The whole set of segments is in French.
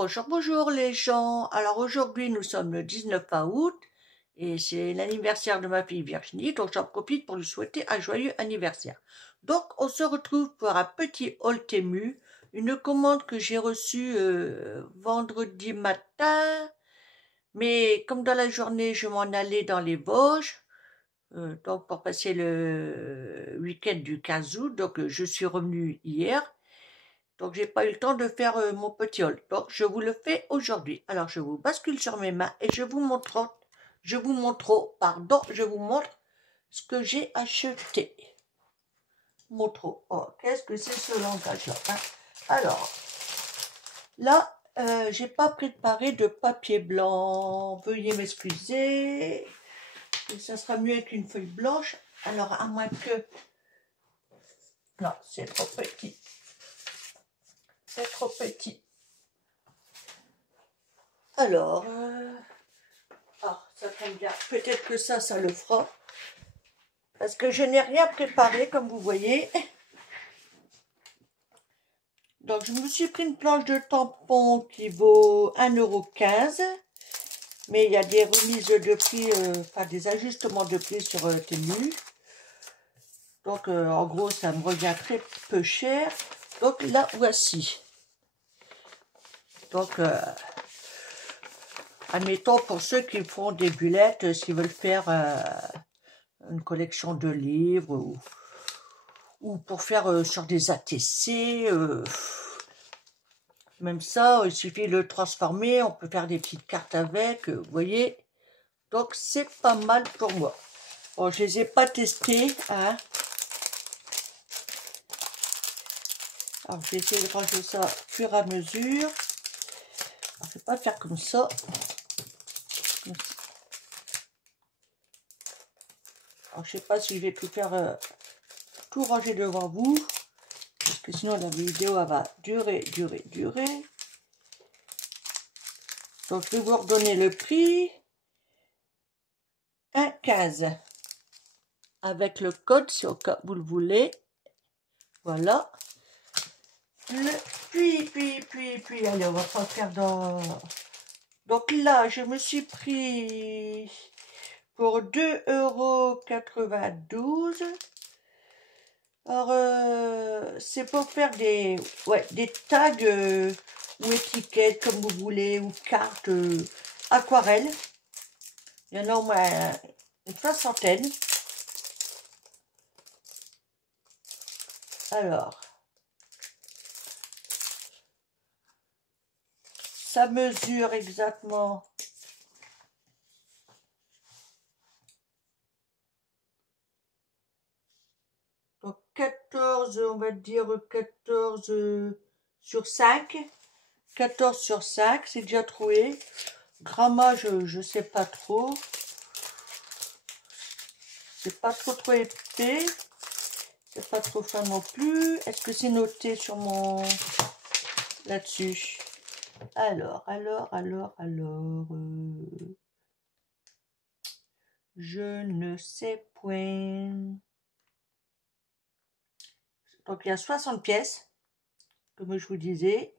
Bonjour, bonjour les gens. Alors aujourd'hui nous sommes le 19 août et c'est l'anniversaire de ma fille Virginie, donc j'en profite pour lui souhaiter un joyeux anniversaire. Donc on se retrouve pour un petit haul Temu, une commande que j'ai reçue vendredi matin, mais comme dans la journée je m'en allais dans les Vosges, donc pour passer le week-end du 15 août, donc je suis revenue hier. Donc, j'ai pas eu le temps de faire mon petit haul. Donc, je vous le fais aujourd'hui. Alors, je vous bascule sur mes mains et je vous montre ce que j'ai acheté. Montre. Oh, qu'est-ce que c'est ce langage-là, hein? Alors, là, j'ai pas préparé de papier blanc. Veuillez m'excuser. Ça sera mieux avec une feuille blanche. Alors, à moins que... Non, c'est trop petit. C'est trop petit. Alors, ça tombe bien. Peut-être que ça le fera. Parce que je n'ai rien préparé, comme vous voyez. Donc, je me suis pris une planche de tampon qui vaut 1,15 €. Mais il y a des remises de prix, enfin des ajustements de prix sur Temu. Donc, en gros, ça me revient très peu cher. Donc, là, voici. Donc, admettons, pour ceux qui font des bullettes, s'ils veulent faire une collection de livres ou pour faire sur des ATC, même ça, il suffit de le transformer, on peut faire des petites cartes avec, vous voyez. Donc, c'est pas mal pour moi. Bon, je les ai pas testés, hein. Alors, je vais essayer de ranger ça au fur et à mesure. Alors, je vais pas le faire comme ça. Alors, je sais pas si je vais tout faire, tout ranger devant vous. Parce que sinon, la vidéo, elle va durer. Donc, je vais vous redonner le prix. 1,15 € avec le code si au cas vous le voulez. Voilà. Puis, allez, on va pas faire dans... Donc là, je me suis pris pour 2,92 €. Alors, c'est pour faire des tags ou étiquettes, comme vous voulez, ou cartes aquarelles. Il y en a au moins une soixantaine. Alors, ça mesure exactement 14, on va dire 14 sur 5. 14 sur 5, c'est déjà trouvé. Grammage, je sais pas trop. C'est pas trop épais. C'est pas trop fin non plus. Est-ce que c'est noté sur mon... là-dessus? Alors, je ne sais point. Donc, il y a 60 pièces, comme je vous disais.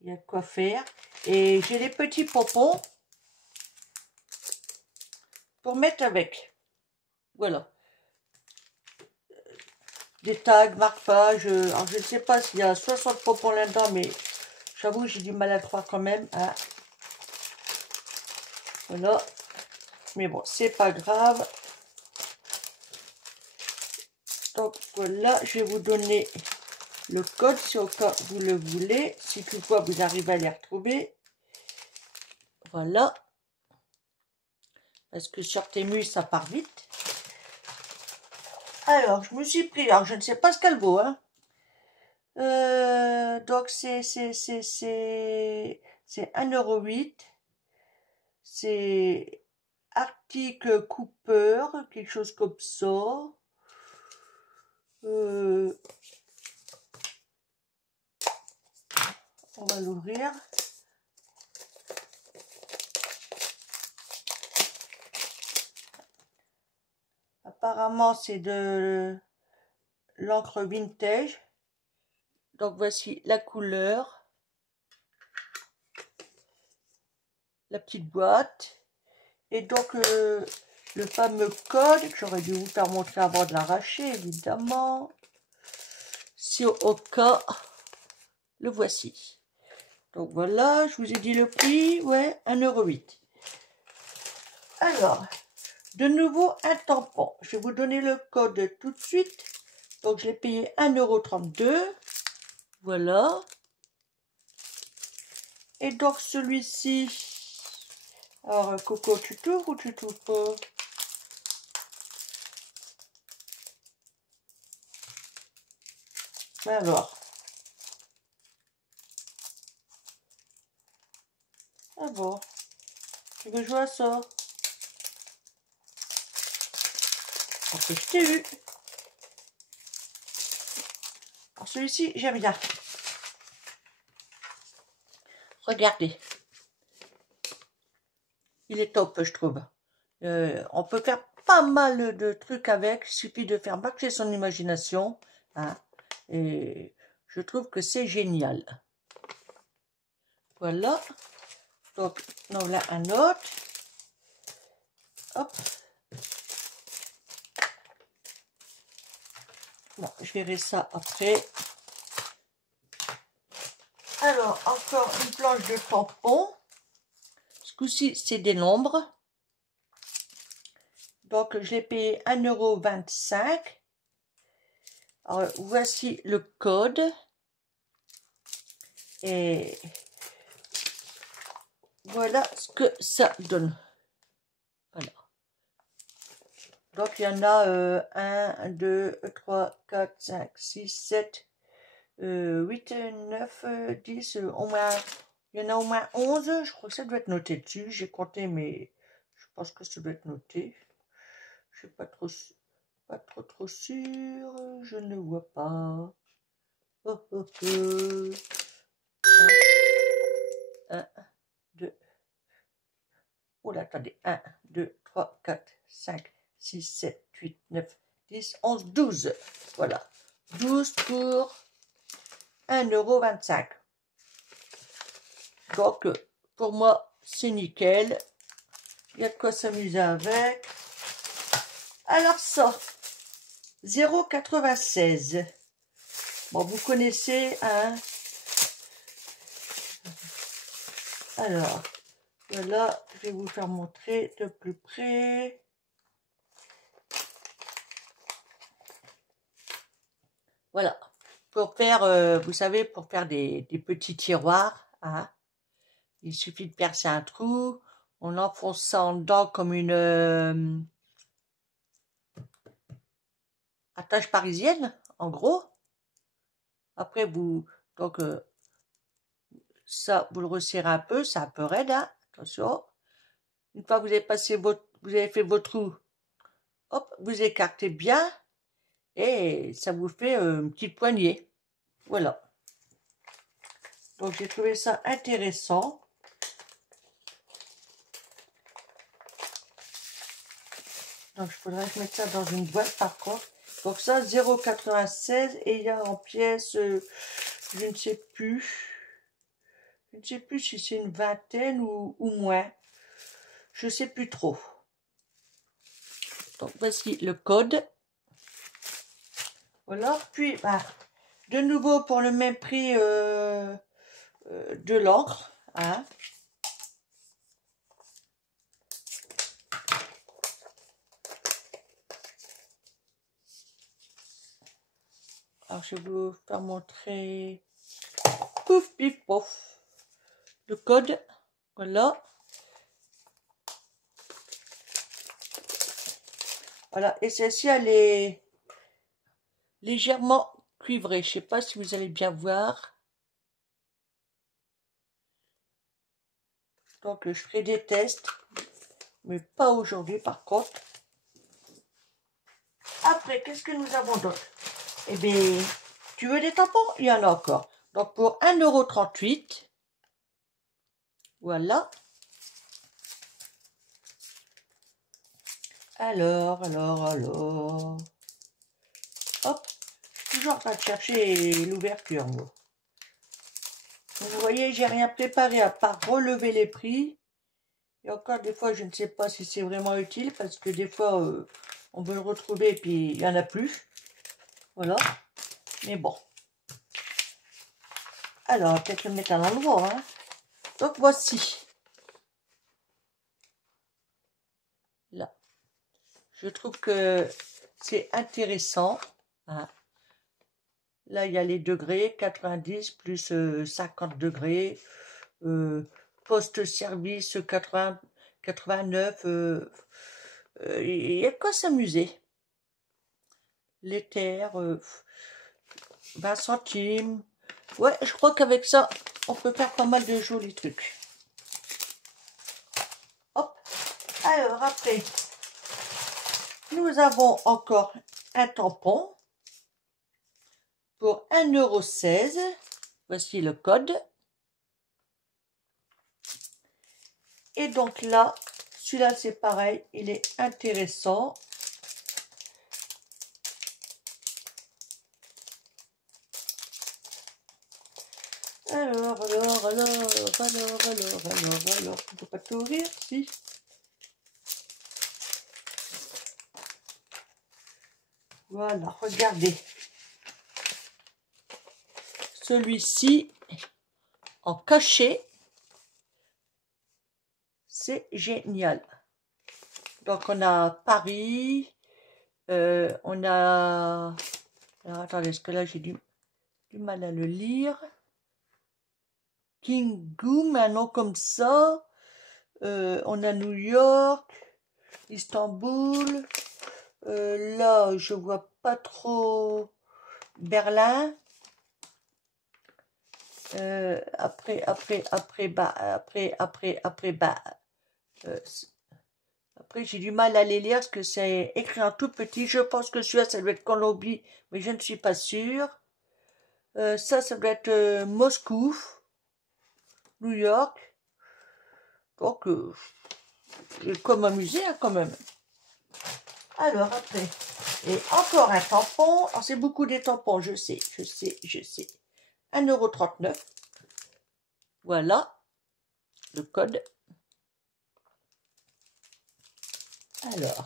Il y a de quoi faire. Et j'ai les petits pompons pour mettre avec. Voilà. Des tags, marque-pages. Alors, je ne sais pas s'il y a 60 pompons là-dedans, mais j'avoue, j'ai du mal à le croire quand même. Hein. Voilà. Mais bon, c'est pas grave. Donc, voilà, je vais vous donner le code si au cas vous le voulez. Si toutefois vous arrivez à les retrouver. Voilà. Parce que sur Temu, ça part vite. Alors, je me suis pris, alors je ne sais pas ce qu'elle vaut, hein. Donc, c'est 1,08 €. C'est Arctic Cooper, quelque chose comme ça. On va l'ouvrir. Apparemment, c'est de l'encre vintage. Donc, voici la couleur. la petite boîte. Et donc, le fameux code, que j'aurais dû vous faire montrer avant de l'arracher, évidemment. Si au cas, le voici. Donc voilà, je vous ai dit le prix, ouais, 1,08 €. Alors, de nouveau, un tampon. Je vais vous donner le code tout de suite. Donc, je l'ai payé 1,32 €. Voilà. Et donc, celui-ci... Alors, Coco, tu t'ouvres ou tu t'ouvres pas? Alors. Ah bon. Tu veux jouer à ça? Parce que je t'ai eu. Alors, celui-ci, j'aime bien. Regardez. Il est top, je trouve. On peut faire pas mal de trucs avec. Il suffit de faire marcher son imagination. Hein, et je trouve que c'est génial. Voilà. Donc, on en a un autre. Hop. Bon, je verrai ça après. Alors, encore une planche de tampon. Ce coup-ci, c'est des nombres. Donc, je l'ai payé 1,25 €. Alors, voici le code. Et voilà ce que ça donne. Voilà. Donc, il y en a 1, 2, 3, 4, 5, 6, 7, 8, 9, 10, au moins, il y en a au moins 11. Je crois que ça doit être noté dessus. J'ai compté, mais je pense que ça doit être noté. Je suis pas trop sûr. Pas trop sûr, je ne vois pas. Oh, oh, oh. 1, 2. Oh là, attendez. 1, 2, 3, 4, 5, 6, 7, 8, 9, 10, 11, 12. Voilà. 12 pour 1,25 €. Donc, pour moi, c'est nickel. Il y a de quoi s'amuser avec. Alors ça, 0,96 €. Bon, vous connaissez, hein. Alors, voilà, je vais vous faire montrer de plus près. Voilà, pour faire, vous savez, pour faire des petits tiroirs, hein, il suffit de percer un trou, on enfonce ça en dedans comme une attache parisienne, en gros. Après, donc, ça, vous le resserrez un peu, c'est un peu raide, hein, attention. Une fois que vous avez passé vous avez fait vos trous, hop, vous écartez bien et ça vous fait une petite poignée. Voilà. Donc j'ai trouvé ça intéressant. Donc il faudrait que je mette ça dans une boîte par contre. Donc ça 0,96 et il y a en pièces, je ne sais plus. Je ne sais plus si c'est une vingtaine ou moins. Je ne sais plus trop. Donc voici le code. Voilà. Puis bah, de nouveau pour le même prix de l'encre. Hein. Alors je vais vous faire montrer. Pouf, pif, pouf. Le code. Voilà. Voilà. Et celle-ci, elle est légèrement cuivrée. Je ne sais pas si vous allez bien voir. Donc je ferai des tests. Mais pas aujourd'hui par contre. Après, qu'est-ce que nous avons d'autre? Eh bien, tu veux des tampons? Il y en a encore. Donc pour 1,38 €. Voilà. Alors. Hop. Toujours en train de chercher l'ouverture, moi. Vous voyez, j'ai rien préparé à part relever les prix. Et encore des fois, je ne sais pas si c'est vraiment utile parce que des fois, on veut le retrouver et puis il n'y en a plus. Voilà. Mais bon. Alors, peut-être le mettre à l'endroit. Hein. Donc, voici. Là. Je trouve que c'est intéressant. Hein. Là, il y a les degrés, 90 plus 50 degrés. Post-service 80, 89. Il y a de quoi s'amuser. L'éther, 20 centimes. Ouais, je crois qu'avec ça, on peut faire pas mal de jolis trucs. Hop. Alors, après, nous avons encore un tampon pour 1,16 €. Voici le code. Et donc là, celui-là, c'est pareil, il est intéressant. Alors, on peut pas tout ouvrir, si. Voilà, regardez. Celui-ci, en cachet, c'est génial. Donc, on a Paris, on a... Alors, attendez, parce que là, j'ai du mal à le lire. Kingoum, un nom comme ça. On a New York, Istanbul. Là, je vois pas trop Berlin. Après, j'ai du mal à les lire parce que c'est écrit en tout petit. Je pense que celui-là, ça doit être Colombie, mais je ne suis pas sûre. Ça doit être Moscou, New York. Donc, j'ai quoi m'amuser hein, quand même. Alors, après, et encore un tampon. Alors, c'est beaucoup des tampons, je sais. 1,39 €. Voilà, le code. Alors,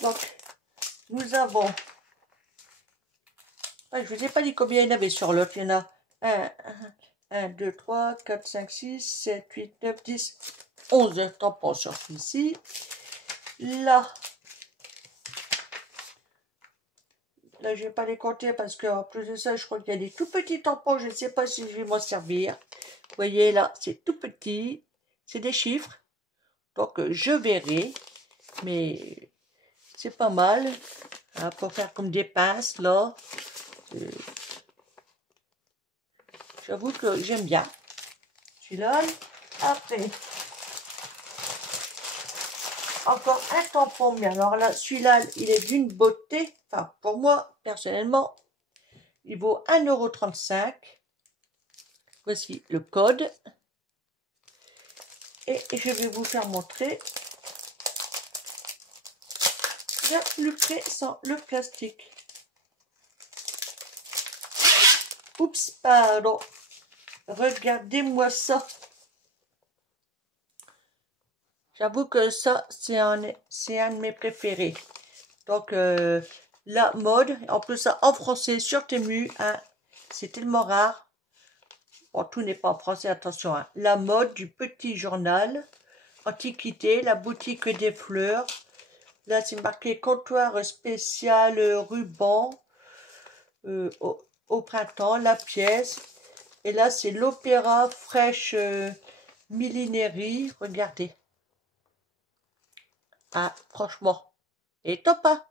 donc, nous avons... Ah, je ne vous ai pas dit combien il y en avait sur l'autre. Il y en a 1, 2, 3, 4, 5, 6, 7, 8, 9, 10, 11 tampons sur celui-ci. Là, je ne vais pas les compter parce qu'en plus de ça, je crois qu'il y a des tout petits tampons. Je ne sais pas si je vais m'en servir. Vous voyez là, c'est tout petit. C'est des chiffres. Donc, je verrai. Mais c'est pas mal. Hein, pour faire comme des pinces, là. J'avoue que j'aime bien. Celui-là. Après, encore un tampon. Mais alors là, celui-là, il est d'une beauté. Enfin, pour moi, personnellement, il vaut 1,35 €. Voici le code. Et je vais vous faire montrer bien plus près sans le plastique. Oups, pardon. Regardez-moi ça. J'avoue que ça, c'est un de mes préférés. Donc, la mode, en plus ça en français sur Temu, hein, c'est tellement rare. Bon, tout n'est pas en français, attention. Hein. La mode du petit journal, Antiquité, la boutique des fleurs. Là, c'est marqué comptoir spécial ruban au printemps, la pièce. Et là, c'est l'opéra fraîche millinérie. Regardez. Ah, franchement, et top, hein.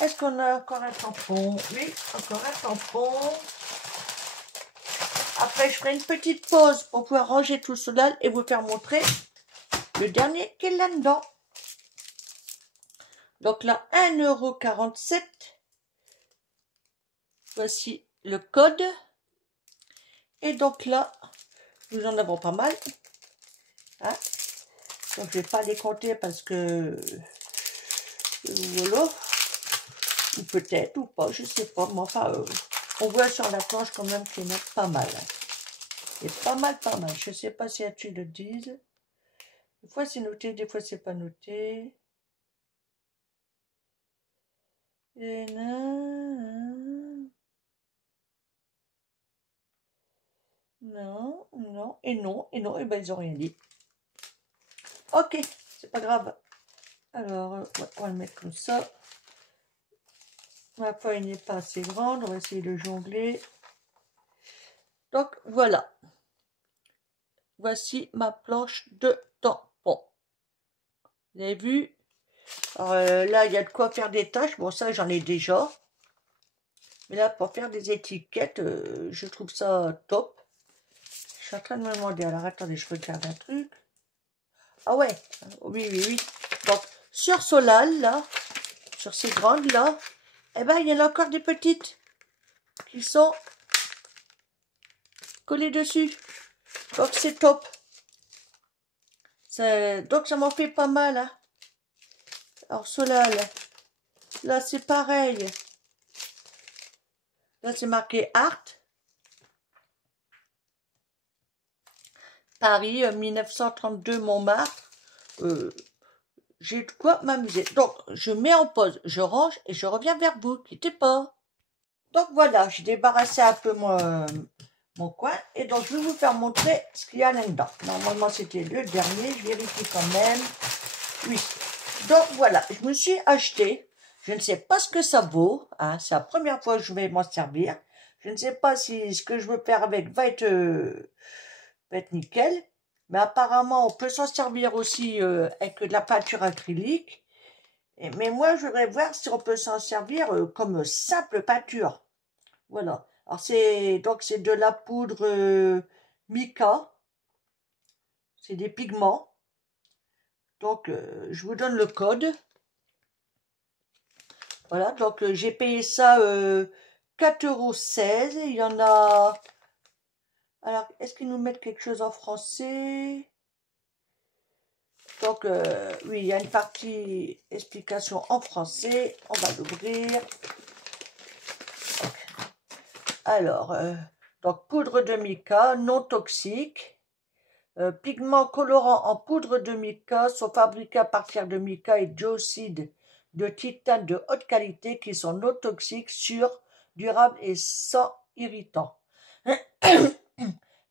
Est-ce qu'on a encore un tampon? Oui, encore un tampon. Après, je ferai une petite pause pour pouvoir ranger tout cela et vous faire montrer le dernier qui est là-dedans. Donc là, 1,47 €. Voici le code. Et donc là, nous en avons pas mal. Hein. Donc, je ne vais pas les compter parce que... voilà. Ou peut-être, ou pas, je sais pas. Mais enfin, On voit sur la planche quand même qu'il y en a pas mal. Et pas mal, pas mal. Je sais pas si là-dessus le disent. Des fois c'est noté, des fois c'est pas noté. Et non, non, non, et non, et non, et ben ils ont rien dit. Ok, c'est pas grave. Alors, on va le mettre comme ça. Ma feuille n'est pas assez grande, on va essayer de jongler. Donc voilà. Voici ma planche de tampon. Vous avez vu? Alors, là, il y a de quoi faire des tâches. Bon, ça, j'en ai déjà. Mais là, pour faire des étiquettes, je trouve ça top. Je suis en train de me demander. Alors, attendez, je regarde un truc. Ah ouais, oui, oui, oui. Donc, sur Solal, là, sur ces grandes, là, eh ben, il y en a encore des petites qui sont collées dessus. Donc, c'est top. Donc, ça m'en fait pas mal, hein. Alors, Solal, là, c'est pareil. Là, c'est marqué Art. Paris, 1932, Montmartre. J'ai de quoi m'amuser. Donc, je mets en pause, je range et je reviens vers vous. Quittez pas. Donc, voilà, j'ai débarrassé un peu mon coin. Et donc, je vais vous faire montrer ce qu'il y a là-dedans. Normalement, c'était le dernier. Je vérifie quand même. Oui. Donc, voilà, je me suis acheté. Je ne sais pas ce que ça vaut. Hein, c'est la première fois que je vais m'en servir. Je ne sais pas si ce que je veux faire avec va être nickel. Mais apparemment, on peut s'en servir aussi avec de la peinture acrylique. Mais moi, je voudrais voir si on peut s'en servir comme simple peinture. Voilà. Alors, c'est de la poudre mica. C'est des pigments. Donc, je vous donne le code. Voilà. Donc, j'ai payé ça 4,16 €. Il y en a... Alors, est-ce qu'ils nous mettent quelque chose en français? Donc, oui, il y a une partie explication en français. On va l'ouvrir. Alors, donc, poudre de mica non toxique. Pigments colorants en poudre de mica sont fabriqués à partir de mica et dioxyde de titane de haute qualité qui sont non toxiques, sûrs, durables et sans irritants.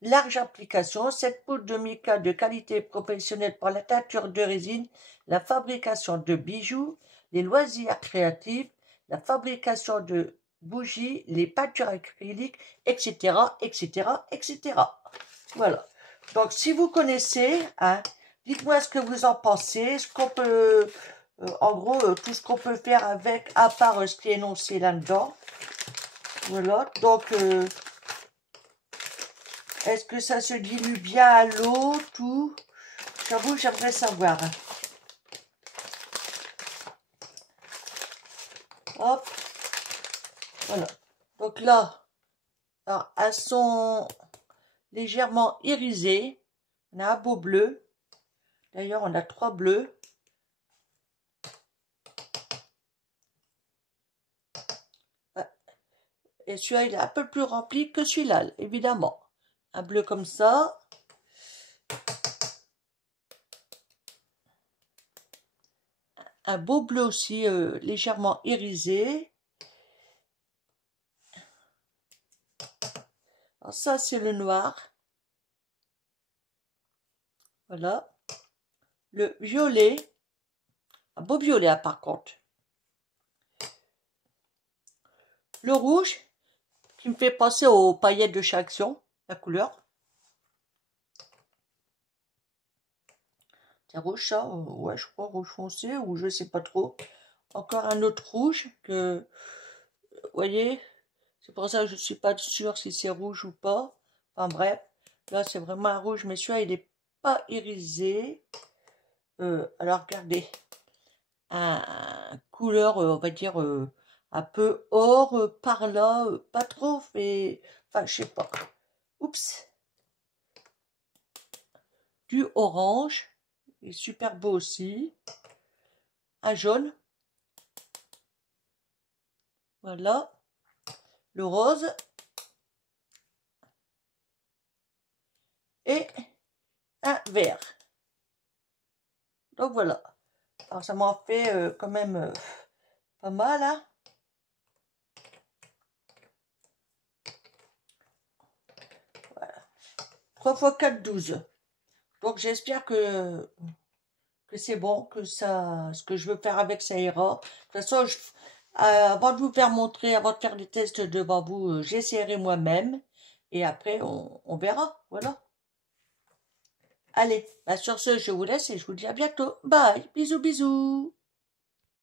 Large application, cette poudre de mica de qualité professionnelle pour la teinture de résine, la fabrication de bijoux, les loisirs créatifs, la fabrication de bougies, les peintures acryliques, etc., etc., etc. Voilà. Donc, si vous connaissez, hein, dites-moi ce que vous en pensez, ce qu'on peut, en gros, tout ce qu'on peut faire avec, à part ce qui est énoncé là-dedans. Voilà. Donc, est-ce que ça se dilue bien à l'eau, tout? J'avoue, j'aimerais savoir. Hop. Voilà. Donc là, alors, elles sont légèrement irisées. On a un beau bleu. D'ailleurs, on a 3 bleus. Et celui-là, il est un peu plus rempli que celui-là, évidemment. Un bleu comme ça. Un beau bleu aussi, légèrement irisé. Alors ça, c'est le noir. Voilà. Le violet. Un beau violet, par contre. Le rouge, qui me fait penser aux paillettes de chez Action, la couleur. C'est rouge, ça? Ouais, je crois rouge foncé, ou je sais pas trop. Encore un autre rouge, que... Vous voyez? C'est pour ça que je ne suis pas sûre si c'est rouge ou pas. Enfin bref, là c'est vraiment un rouge, mais celui-là il n'est pas irisé. Alors regardez, un couleur, on va dire, un peu or par là, pas trop, mais... Enfin, je sais pas. Oups. Du orange, il est super beau aussi. Un jaune. Voilà. le rose et un vert. Donc voilà. Alors ça m'en fait quand même pas mal, hein. Voilà. 3 x 4, 12. Donc j'espère que c'est bon, que ça, ce que je veux faire avec ça ira. De toute façon, avant de vous faire montrer, avant de faire les tests devant vous, j'essaierai moi-même. Et après, on verra. Voilà. Allez, bah sur ce, je vous laisse et je vous dis à bientôt. Bye. Bisous, bisous.